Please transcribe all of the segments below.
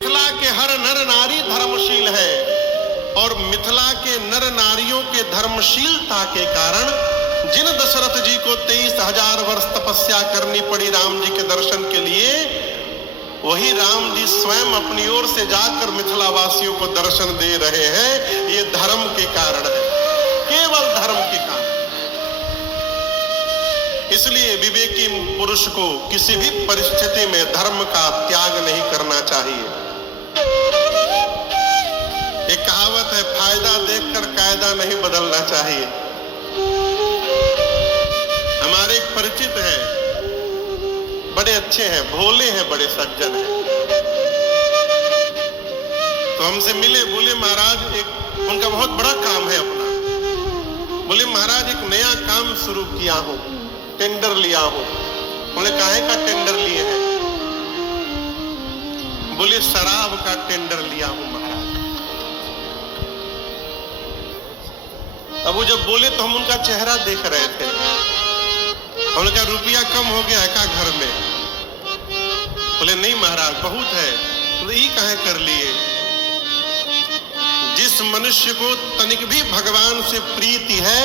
मिथिला के हर नर नारी धर्मशील है और मिथिला के नर नारियों के धर्मशीलता के कारण जिन दशरथ जी को 23,000 वर्ष तपस्या करनी पड़ी राम जी के दर्शन के लिए, वही राम जी स्वयं अपनी ओर से जाकर मिथिला वासियों को दर्शन दे रहे हैं। ये धर्म के कारण है, केवल धर्म के कारण। इसलिए विवेकी पुरुष को किसी भी परिस्थिति में धर्म का त्याग नहीं करना चाहिए। एक कहावत है, फायदा देखकर कायदा नहीं बदलना चाहिए। हमारे एक परिचित है, बड़े अच्छे हैं, भोले हैं, बड़े सज्जन हैं। तो हमसे मिले, बोले महाराज एक उनका बहुत बड़ा काम है अपना। बोले महाराज एक नया काम शुरू किया हूं, टेंडर लिया हूं। बोले काहे का टेंडर लिए हैं? बोले शराब का टेंडर लिया हूं महाराज। अब वो जब बोले तो हम उनका चेहरा देख रहे थे। हमने कहा रुपया कम हो गया है का घर में? बोले नहीं महाराज बहुत है। बोले ये काहे कर लिए? जिस मनुष्य को तनिक भी भगवान से प्रीति है,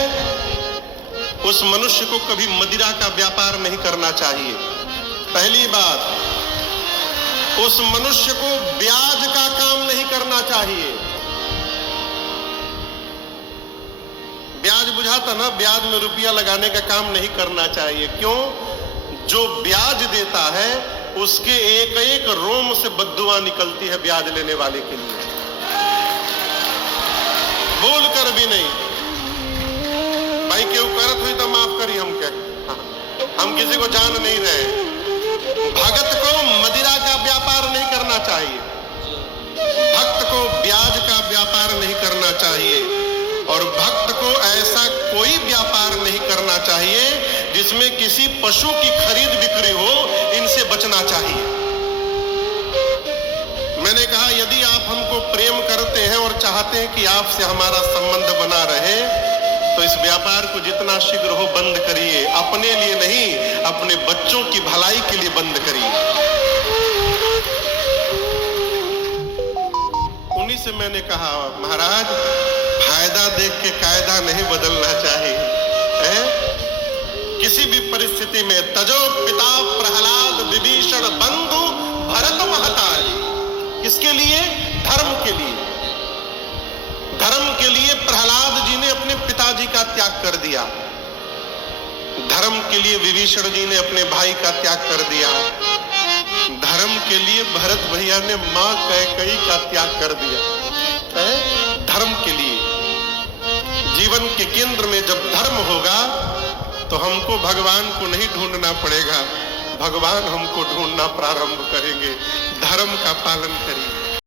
उस मनुष्य को कभी मदिरा का व्यापार नहीं करना चाहिए। पहली बात, उस मनुष्य को ब्याज का काम नहीं करना चाहिए। ब्याज बुझाता ना, ब्याज में रुपया लगाने का काम नहीं करना चाहिए। क्यों? जो ब्याज देता है उसके एक एक रोम से बद्दुआ निकलती है ब्याज लेने वाले के लिए, बोल कर भी नहीं। भाई क्यों करत हुई तो माफ करी हम क्या, हम किसी को जान नहीं रहे। भगत को मदिरा का व्यापार नहीं करना चाहिए, भक्त को ब्याज का व्यापार नहीं करना चाहिए, और भक्त को ऐसा कोई व्यापार नहीं करना चाहिए जिसमें किसी पशु की खरीद बिक्री हो। इनसे बचना चाहिए। मैंने कहा यदि आप हमको प्रेम करते हैं और चाहते हैं कि आपसे हमारा संबंध बना रहे, तो इस व्यापार को जितना शीघ्र हो बंद करिए। अपने लिए नहीं, अपने बच्चों की भलाई के लिए बंद करिए। उन्हीं से मैंने कहा महाराज फायदा देख के कायदा नहीं बदलना चाहिए है? किसी भी परिस्थिति में तजो पिता प्रहलाद विभीषण बंधु भरत महतारी। किसके लिए? धर्म के लिए। धर्म के लिए प्रहलाद जी ने अपने पिताजी का त्याग कर दिया, धर्म के लिए विभीषण जी ने अपने भाई का त्याग कर दिया, धर्म के लिए भरत भैया ने मां कैकेयी का त्याग कर दिया है? धर्म के लिए। जीवन के केंद्र में जब धर्म होगा तो हमको भगवान को नहीं ढूंढना पड़ेगा, भगवान हमको ढूंढना प्रारंभ करेंगे। धर्म का पालन करिए।